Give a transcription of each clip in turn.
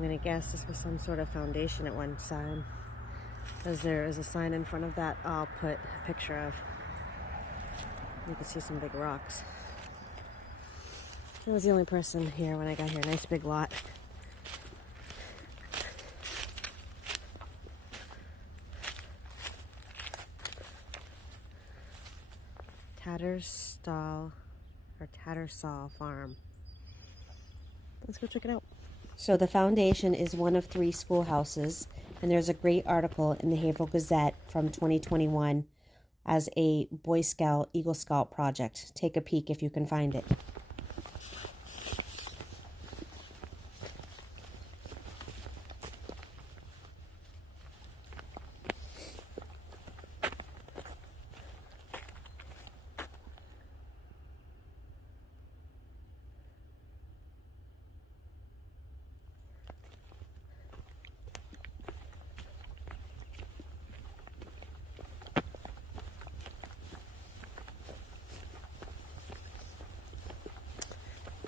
I'm gonna guess this was some sort of foundation at one time, because there is a sign in front of that I'll put a picture of. You can see some big rocks. I was the only person here when I got here. Nice big lot. Tattersall or Tattersall Farm. Let's go check it out. So the foundation is one of 3 schoolhouses, and there's a great article in the Haverhill Gazette from 2021 as a Boy Scout, Eagle Scout project. Take a peek if you can find it.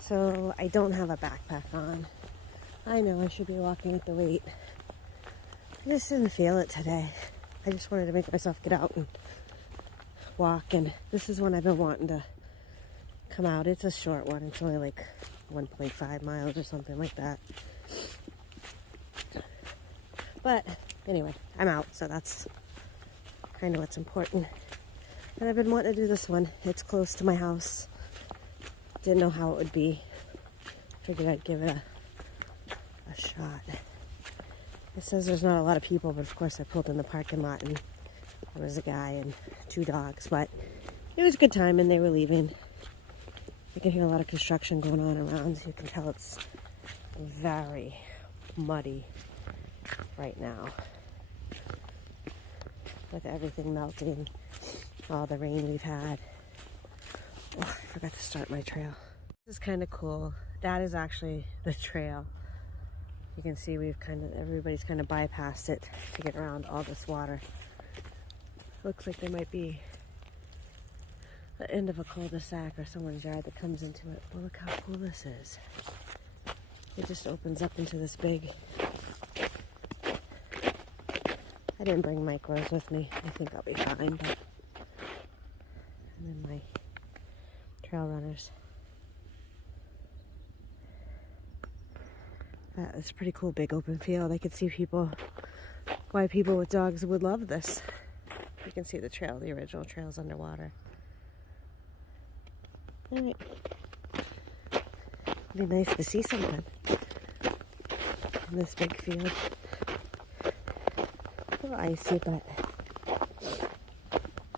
So I don't have a backpack on. I know I should be walking at the weight. I just didn't feel it today. I just wanted to make myself get out and walk, and this is one I've been wanting to come out. It's a short one. It's only like 1.5 miles or something like that. But anyway, I'm out, so that's kind of what's important. And I've been wanting to do this one. It's close to my house. Didn't know how it would be. Figured I'd give it a shot. It says there's not a lot of people, but of course I pulled in the parking lot and there was a guy and 2 dogs, but it was a good time and they were leaving. You can hear a lot of construction going on around. You can tell it's very muddy right now with everything melting, all the rain we've had. Oh, I forgot to start my trail. This is kind of cool. That is actually the trail. You can see everybody's kind of bypassed it to get around all this water. Looks like there might be the end of a cul-de-sac or someone's yard that comes into it. Well, look how cool this is. It just opens up into this big... I didn't bring micros with me. I think I'll be fine, but... And then my trail runners. That is a pretty cool big open field. I could see why people with dogs would love this. You can see the trail, the original trail's underwater. Alright. It'd be nice to see something in this big field. A little icy, but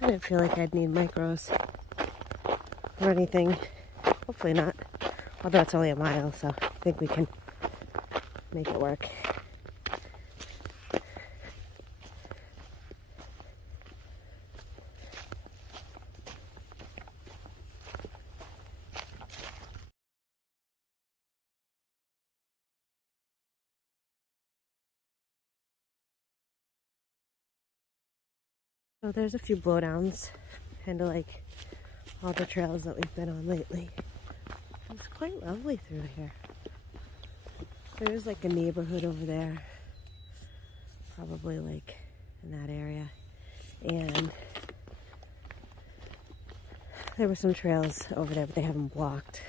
I didn't feel like I'd need micros or anything. Hopefully not. Although it's only a mile, so I think we can make it work. So there's a few blowdowns, kind of like all the trails that we've been on lately. It's quite lovely through here. There's like a neighborhood over there, probably like in that area, and there were some trails over there, but they have them blocked.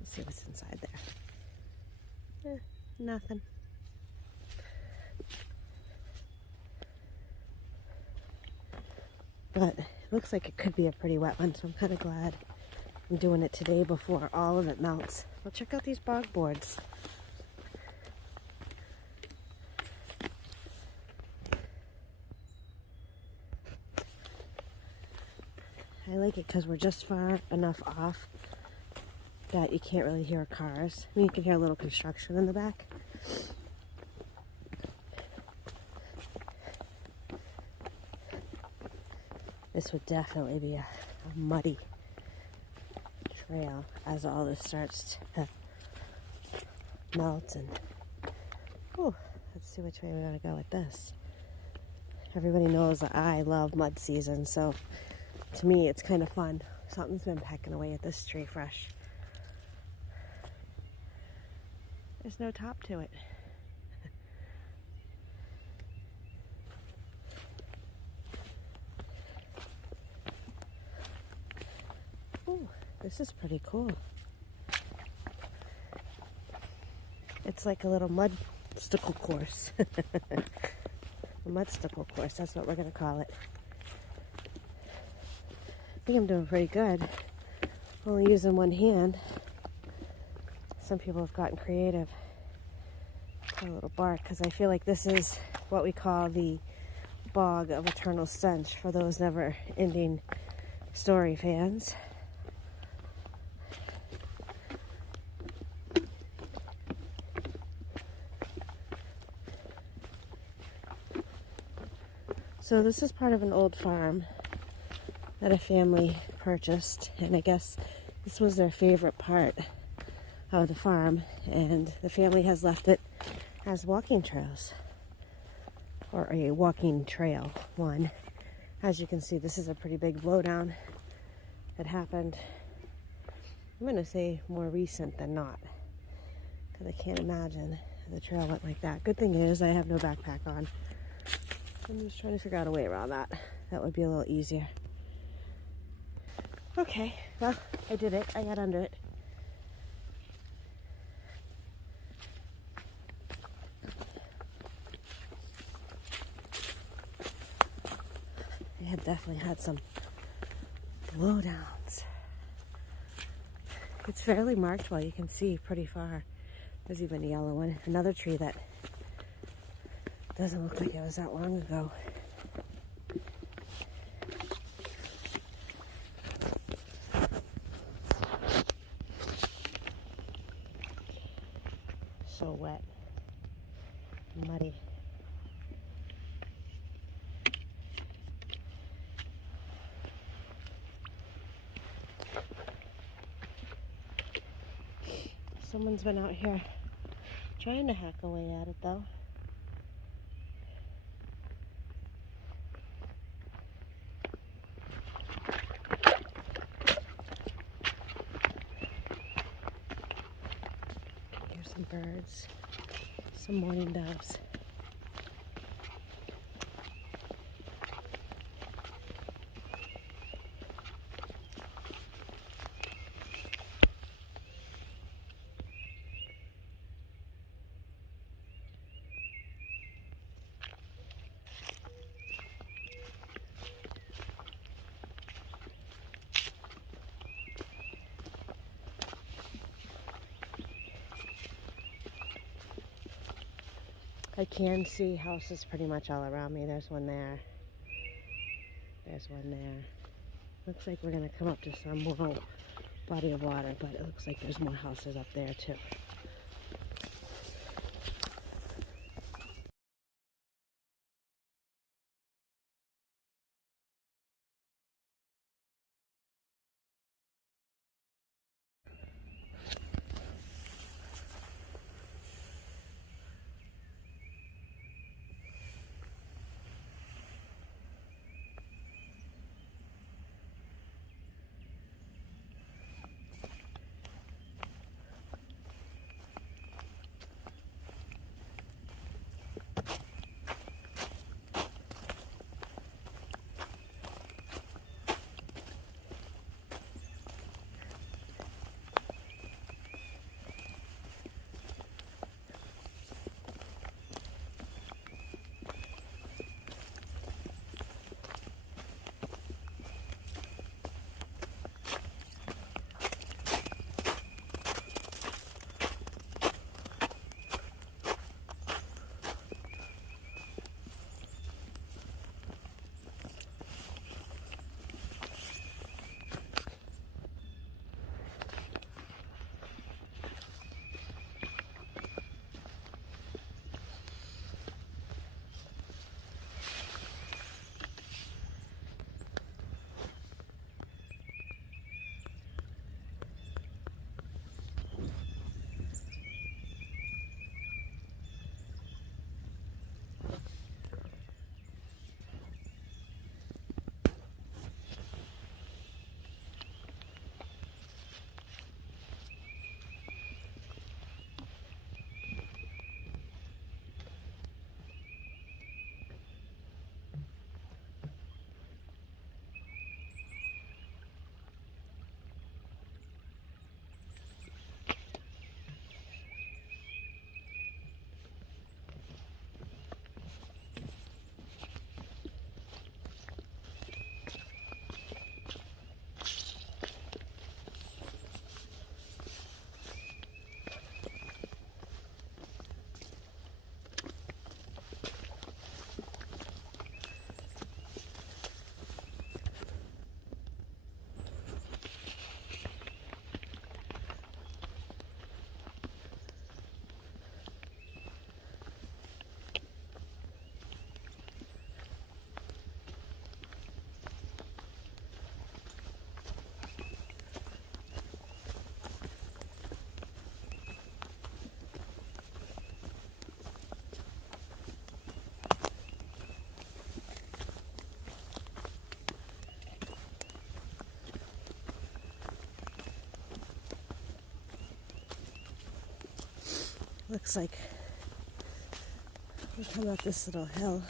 Let's see what's inside there. Nothing. But it looks like it could be a pretty wet one, so I'm kind of glad I'm doing it today before all of it melts. Well, check out these bog boards. I like it because we're just far enough off that you can't really hear cars. I mean, you can hear a little construction in the back. This would definitely be a muddy trail as all this starts to melt. And oh, let's see which way we're gonna go with this. Everybody knows that I love mud season, so to me it's kind of fun. Something's been pecking away at this tree fresh. There's no top to it. Ooh, this is pretty cool. It's like a little mudstickle course. A mudstickle course, that's what we're going to call it. I think I'm doing pretty good. Only using one hand. Some people have gotten creative. A little bark, because I feel like this is what we call the bog of eternal stench for those never-ending story fans. So this is part of an old farm that a family purchased, and I guess this was their favorite part of the farm, and the family has left it as walking trails, or a walking trail one. As you can see, this is a pretty big blowdown that happened, I'm going to say more recent than not, because I can't imagine the trail went like that. Good thing is I have no backpack on. I'm just trying to figure out a way around that. That would be a little easier. Okay, well, I did it. I got under it. I have definitely had some blowdowns. It's fairly marked well. You can see pretty far. There's even a yellow one. Another tree that doesn't look like it was that long ago. So wet, muddy. Someone's been out here trying to hack away at it though. Here's some birds, some mourning doves. I can see houses pretty much all around me. There's one there. There's one there. Looks like we're going to come up to some little body of water, but it looks like there's more houses up there too. Looks like we come up this little hill.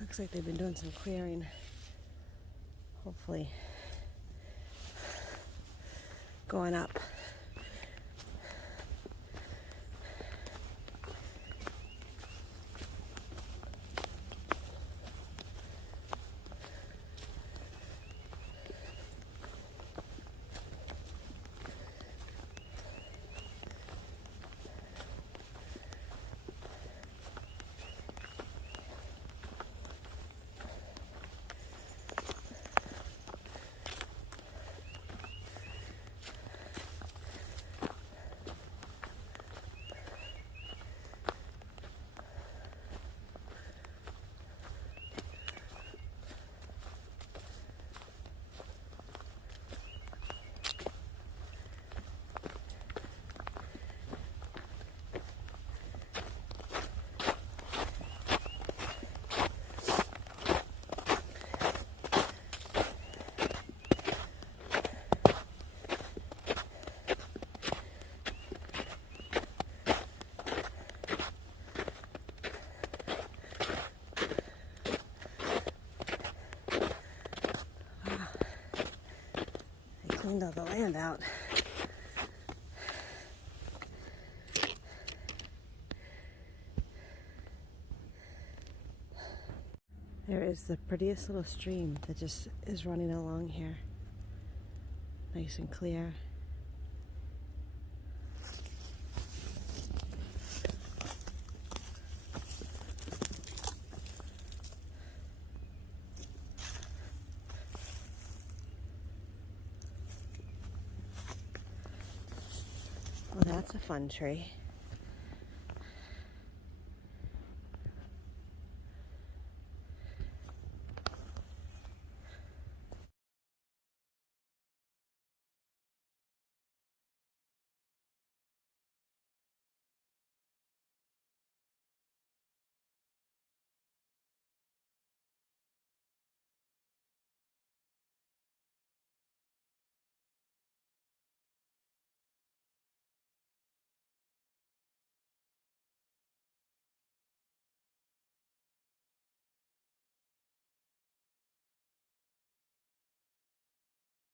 Looks like they've been doing some clearing. Hopefully going up. Cleaned all the land out. There is the prettiest little stream that just is running along here. Nice and clear. Well, that's a fun tree.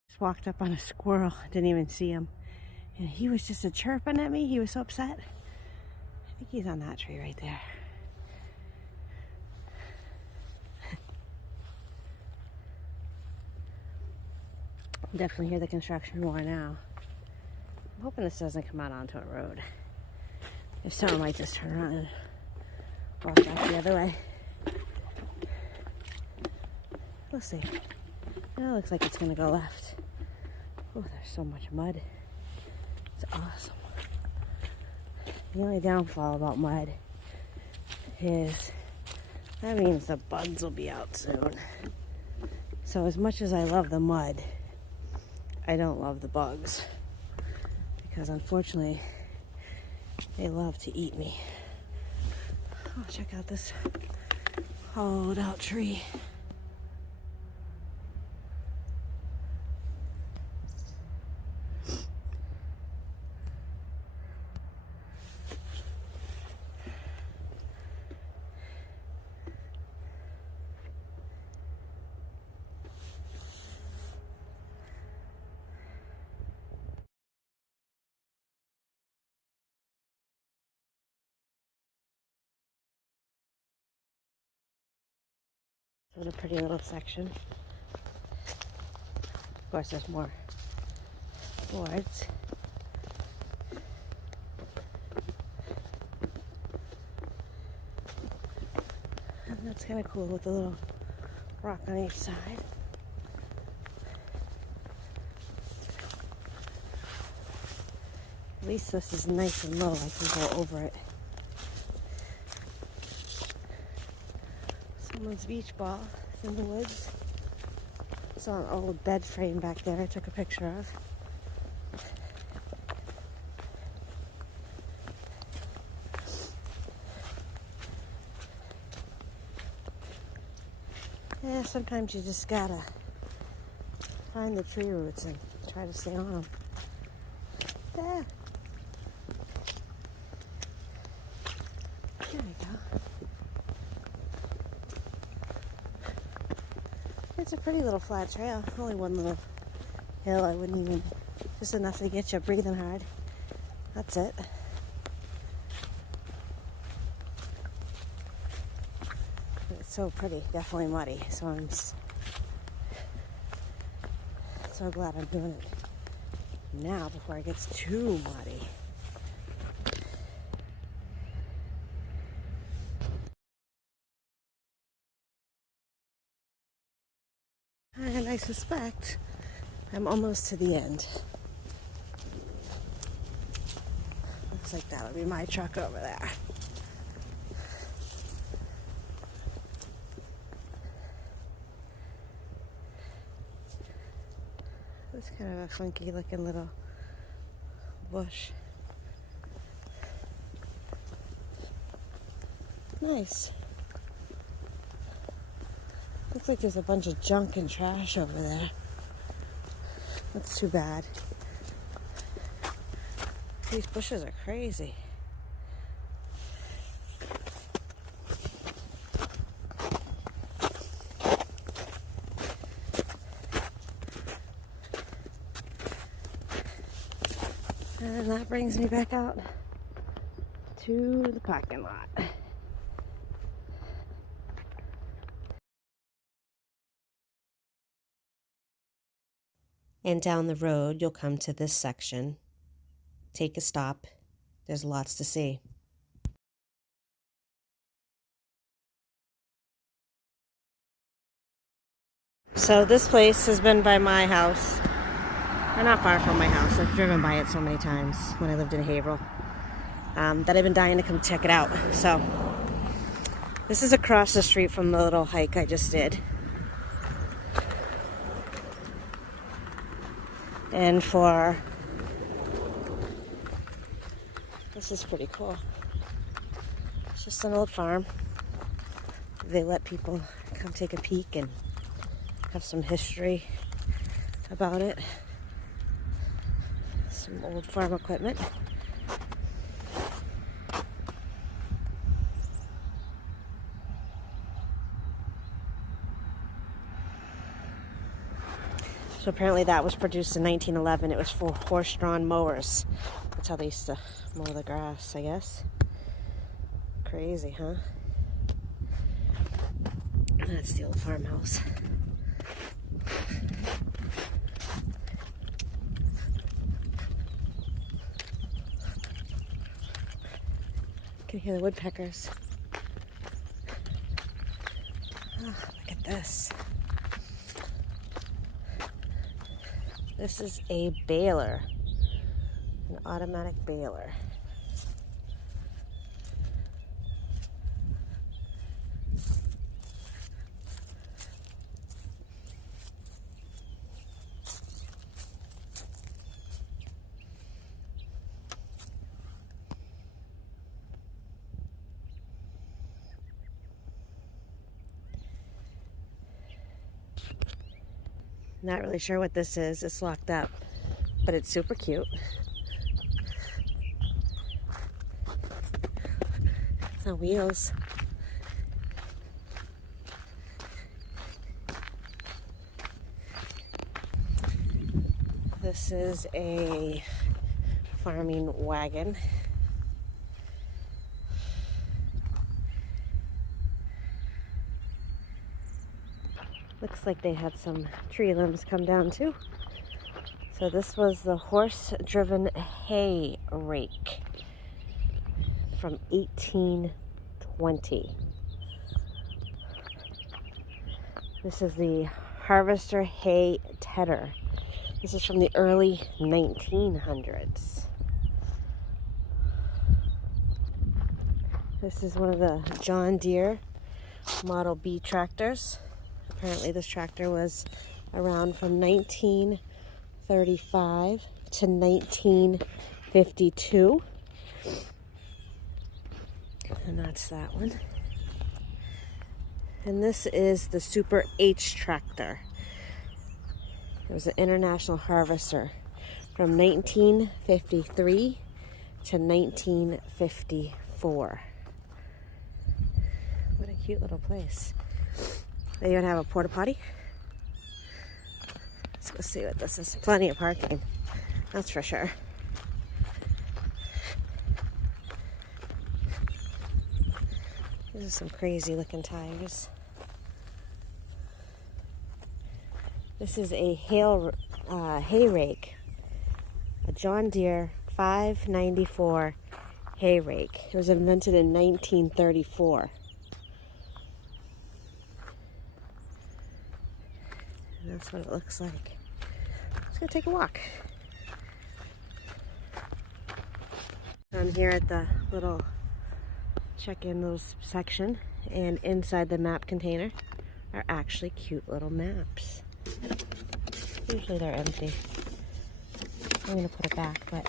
Just walked up on a squirrel, didn't even see him. And he was just a chirping at me. He was so upset. I think he's on that tree right there. Definitely hear the construction more now. I'm hoping this doesn't come out onto a road. If so, I might just turn around and walk back the other way. We'll see. It looks like it's gonna go left. Oh, there's so much mud. It's awesome. The only downfall about mud is that means the bugs will be out soon. So as much as I love the mud, I don't love the bugs. Because unfortunately, they love to eat me. Oh, check out this hollowed out tree. So it's a pretty little section. Of course, there's more boards. And that's kind of cool with the little rock on each side. At least this is nice and low. I can go over it. Someone's beach ball is in the woods. Saw an old bed frame back there I took a picture of. Yeah, sometimes you just gotta find the tree roots and try to stay on them. Yeah. There we go. It's a pretty little flat trail. Only one little hill. I wouldn't even, just enough to get you breathing hard. That's it. It's so pretty. Definitely muddy. So I'm so glad I'm doing it now before it gets too muddy. And I suspect I'm almost to the end. Looks like that'll be my truck over there. It's kind of a funky looking little bush. Nice. Looks like there's a bunch of junk and trash over there. That's too bad. These bushes are crazy. And that brings me back out to the parking lot. And down the road, you'll come to this section. Take a stop. There's lots to see. So this place has been by my house. Or not far from my house. I've driven by it so many times when I lived in Haverhill. That I've been dying to come check it out. So this is across the street from the little hike I just did. And this is pretty cool. It's just an old farm. They let people come take a peek and have some history about it. Some old farm equipment. So apparently that was produced in 1911. It was for horse-drawn mowers. That's how they used to mow the grass, I guess. Crazy, huh? That's the old farmhouse. You can hear the woodpeckers. Oh, look at this. This is a baler, an automatic baler. Not really sure what this is. It's locked up, but it's super cute. It's on wheels. This is a farming wagon. Looks like they had some tree limbs come down too. So this was the horse-driven hay rake from 1820. This is the harvester hay tedder. This is from the early 1900s. This is one of the John Deere Model B tractors. Apparently this tractor was around from 1935 to 1952. And that's that one. And this is the Super H tractor. It was an international harvester from 1953 to 1954. cute little place. They even have a porta potty. Let's go see what this is. Plenty of parking, that's for sure. These are some crazy looking tires. This is a hay rake, a John Deere 594 hay rake. It was invented in 1934. And that's what it looks like. Let's go take a walk. I'm here at the little check-in little section, and inside the map container are actually cute little maps. Usually they're empty. I'm gonna put it back, but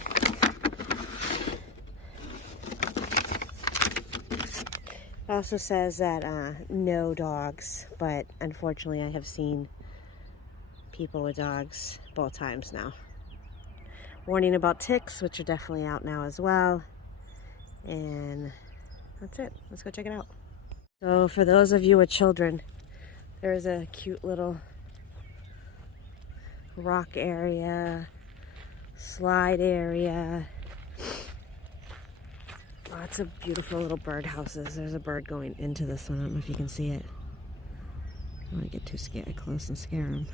it also says that no dogs, but unfortunately I have seen people with dogs both times now. Warning about ticks, which are definitely out now as well. And that's it. Let's go check it out. So for those of you with children, there's a cute little rock area, slide area, lots of beautiful little bird houses. There's a bird going into this one. I don't know if you can see it. I don't want to get too scared close and scare him.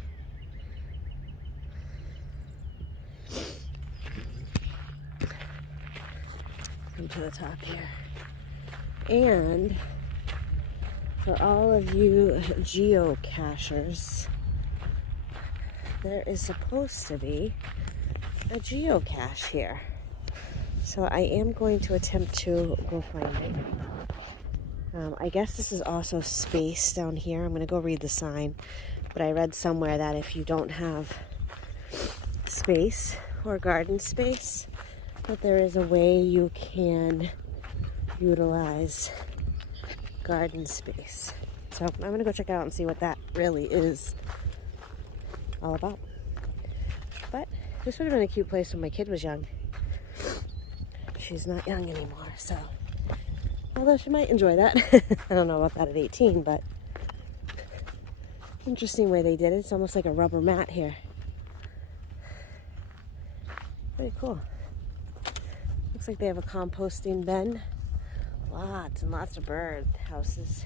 Come to the top here. And for all of you geocachers, there is supposed to be a geocache here. So I am going to attempt to go find it. I guess this is also space down here. I'm going to go read the sign. But I read somewhere that if you don't have space or garden space, that there is a way you can utilize garden space. So I'm going to go check it out and see what that really is all about. But this would have been a cute place when my kid was young. She's not young anymore, so although she might enjoy that. I don't know about that at 18, but interesting way they did it. It's almost like a rubber mat here. Pretty cool. Looks like they have a composting bin. Lots and lots of bird houses.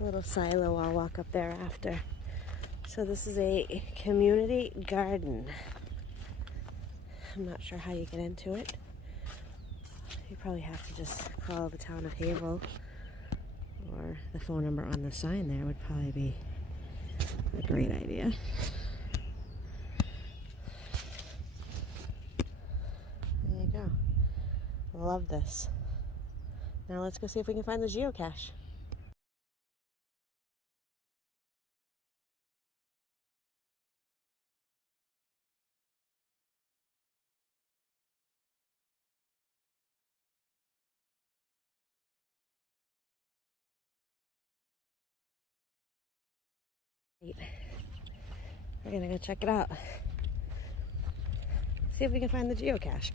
A little silo, I'll walk up there after. So this is a community garden. I'm not sure how you get into it. You probably have to just call the town of Haverhill, or the phone number on the sign there would probably be a great idea. There you go. Love this. Now let's go see if we can find the geocache. We're gonna go check it out. See if we can find the geocache.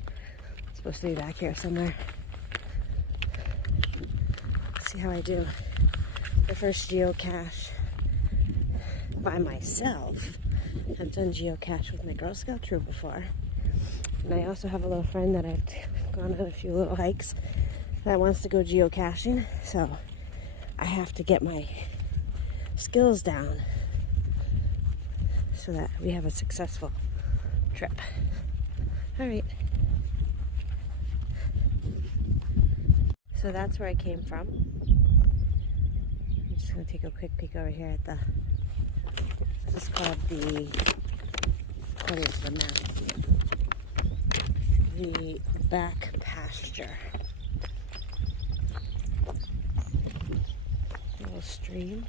It's supposed to be back here somewhere. Let's see how I do. The first geocache by myself. I've done geocache with my Girl Scout troop before. And I also have a little friend that I've gone on a few little hikes that wants to go geocaching. So I have to get my skills down so that we have a successful trip. All right. So that's where I came from. I'm just gonna take a quick peek over here at the, this is called the, what is the map? The back pasture. A little stream.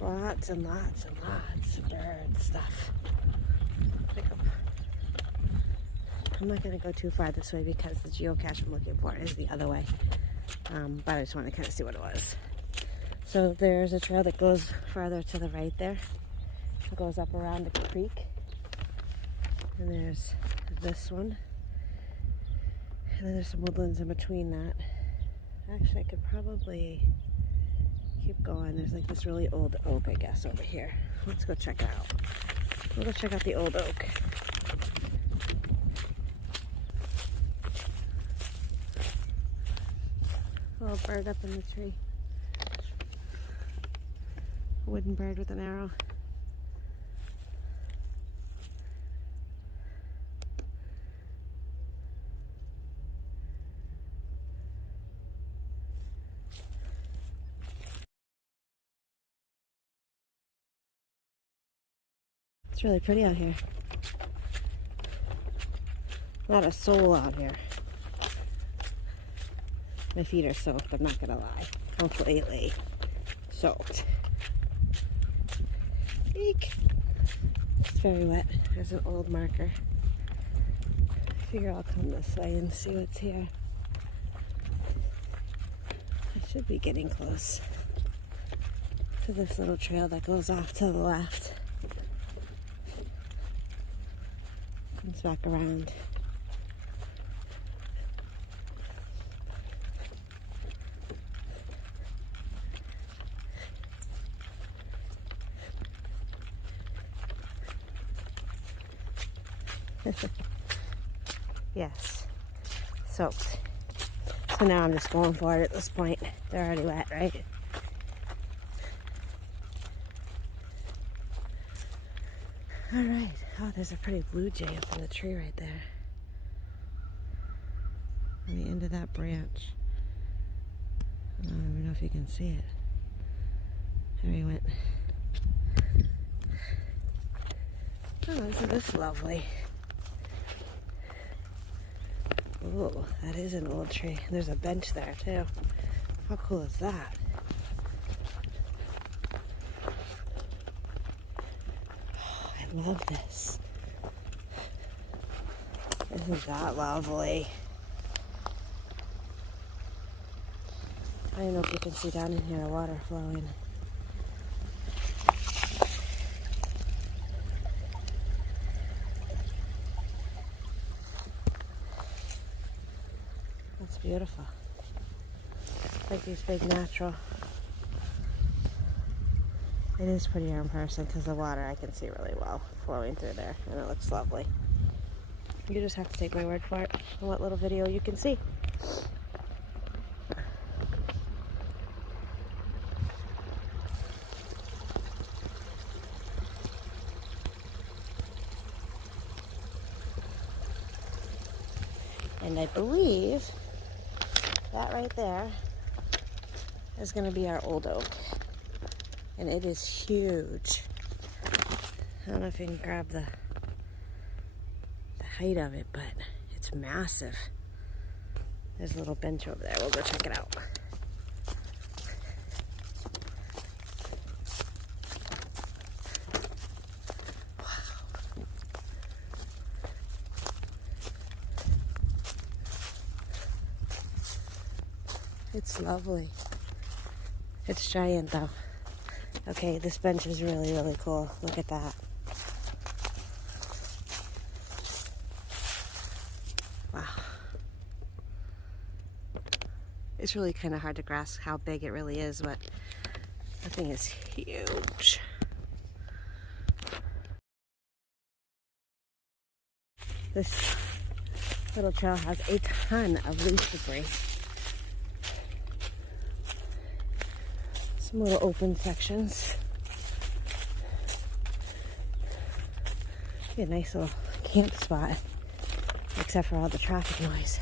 Lots and lots and lots of bird stuff. I'm not going to go too far this way because the geocache I'm looking for is the other way. But I just want to kind of see what it was. So there's a trail that goes farther to the right there. It goes up around the creek. And there's this one. And then there's some woodlands in between that. Actually, I could probably keep going. There's like this really old oak, I guess, over here. Let's go check it out. We'll go check out the old oak. A little bird up in the tree. A wooden bird with an arrow. It's really pretty out here. Not a soul out here. My feet are soaked, I'm not gonna lie. Completely soaked. Eek! It's very wet. There's an old marker. I figure I'll come this way and see what's here. I should be getting close to this little trail that goes off to the left. Comes back around. Yes, soaked. So now I'm just going for it at this point. They're already wet, right? All right. Oh, there's a pretty blue jay up in the tree right there. On the end of that branch. I don't even know if you can see it. There he went. Oh, isn't this lovely? Oh, that is an old tree. There's a bench there too. How cool is that? Oh, I love this. Isn't that lovely? I don't know if you can see down in here the water flowing. That's beautiful. It's like these big natural. It is prettier in person because the water I can see really well flowing through there, and it looks lovely. You just have to take my word for it on what little video you can see. And I believe that right there is going to be our old oak. And it is huge. I don't know if you can grab the height of it, but it's massive. There's a little bench over there. We'll go check it out. Wow. It's lovely. It's giant though. Okay, this bench is really, really cool. Look at that. Wow. It's really kind of hard to grasp how big it really is, but the thing is huge. This little trail has a ton of leaf debris. Some little open sections. Be a nice little camp spot, except for all the traffic noise.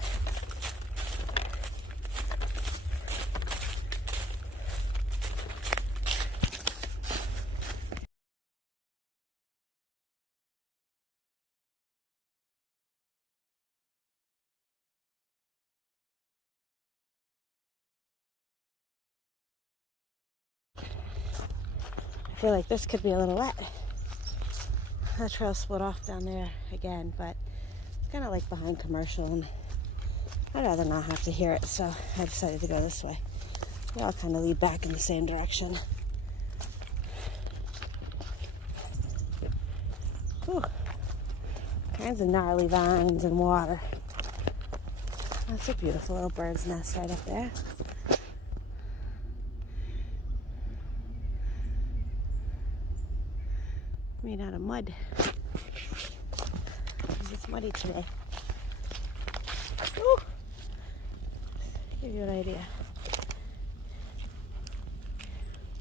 I feel like this could be a little wet. The trail split off down there again, but it's kind of like behind commercial, and I'd rather not have to hear it, so I decided to go this way. They all kind of lead back in the same direction. Whew. Kinds of gnarly vines and water. That's a beautiful little bird's nest right up there. Made out of mud. It's muddy today. Ooh. Give you an idea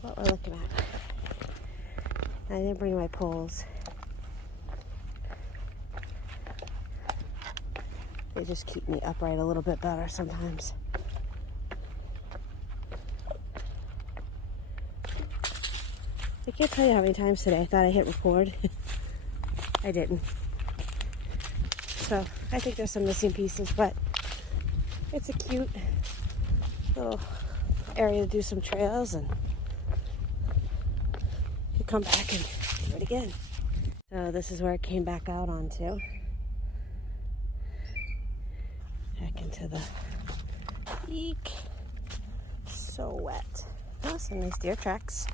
what we're looking at. I didn't bring my poles. They just keep me upright a little bit better sometimes. I can't tell you how many times today I thought I hit record. I didn't. So I think there's some missing pieces, but it's a cute little area to do some trails, and you come back and do it again. So this is where it came back out onto. Back into the eek. So wet. Oh, some nice deer tracks.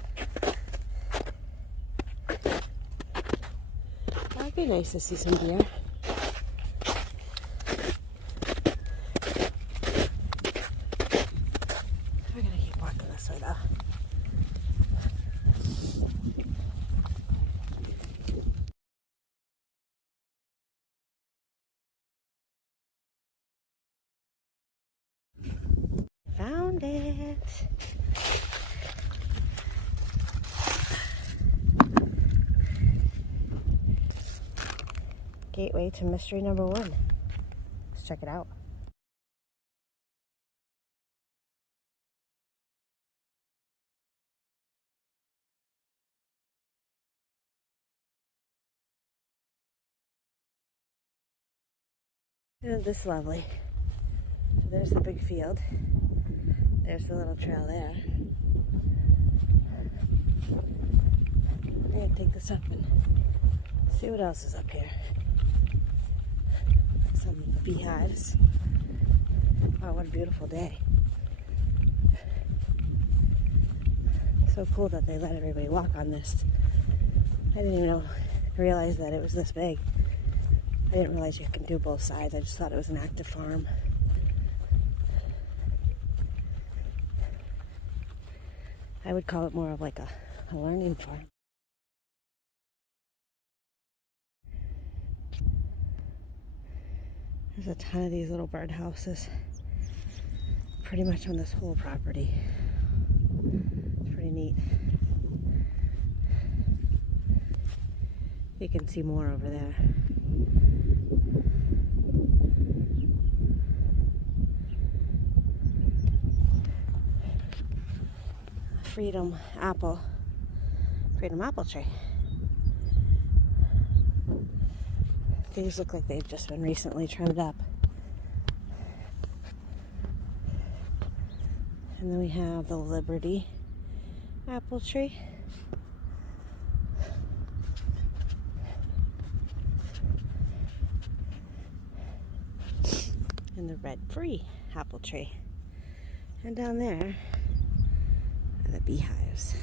That'd be nice to see some deer. We're gonna keep walking this way though. Found it. Gateway to mystery number 1. Let's check it out. Isn't this lovely? So there's the big field. There's the little trail there. I'm gonna take this up and see what else is up here. Some beehives. Oh, what a beautiful day. So cool that they let everybody walk on this. I didn't even realize that it was this big. I didn't realize you can do both sides. I just thought it was an active farm. I would call it more of like a learning farm. There's a ton of these little bird houses pretty much on this whole property. It's pretty neat. You can see more over there. Freedom apple tree. These look like they've just been recently trimmed up. And then we have the Liberty apple tree. And the Red Free apple tree. And down there are the beehives.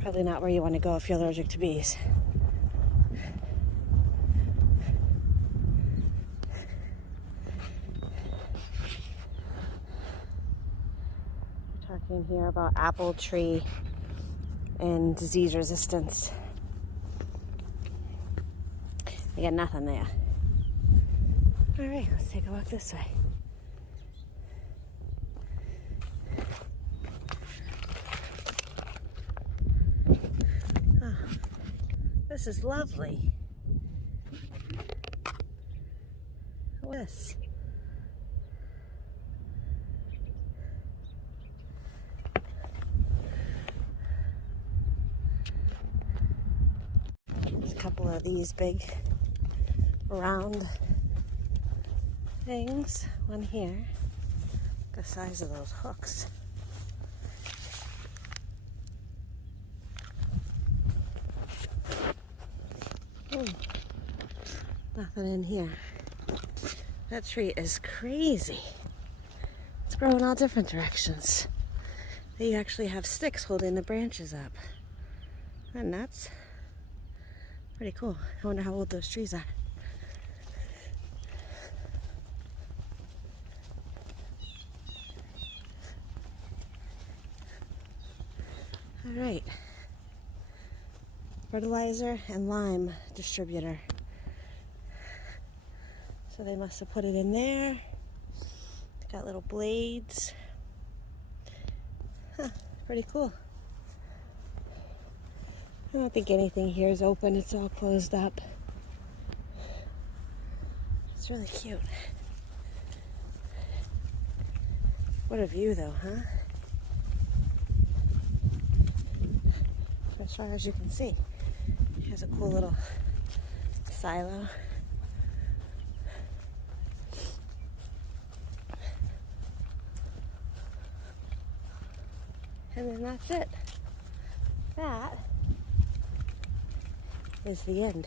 Probably not where you want to go if you're allergic to bees. We're talking here about apple tree and disease resistance. I got nothing there. All right, let's take a walk this way. Oh, this is lovely. What's this? There's a couple of these big round things. One here. The size of those hooks. Ooh, nothing in here. That tree is crazy. It's growing all different directions. They actually have sticks holding the branches up. Isn't that nuts? Pretty cool. I wonder how old those trees are. All right. Fertilizer and lime distributor. So they must have put it in there. It's got little blades. Huh, pretty cool. I don't think anything here is open. It's all closed up. It's really cute. What a view though, huh? As far as you can see. Here's a cool little silo. And then that's it. That is the end.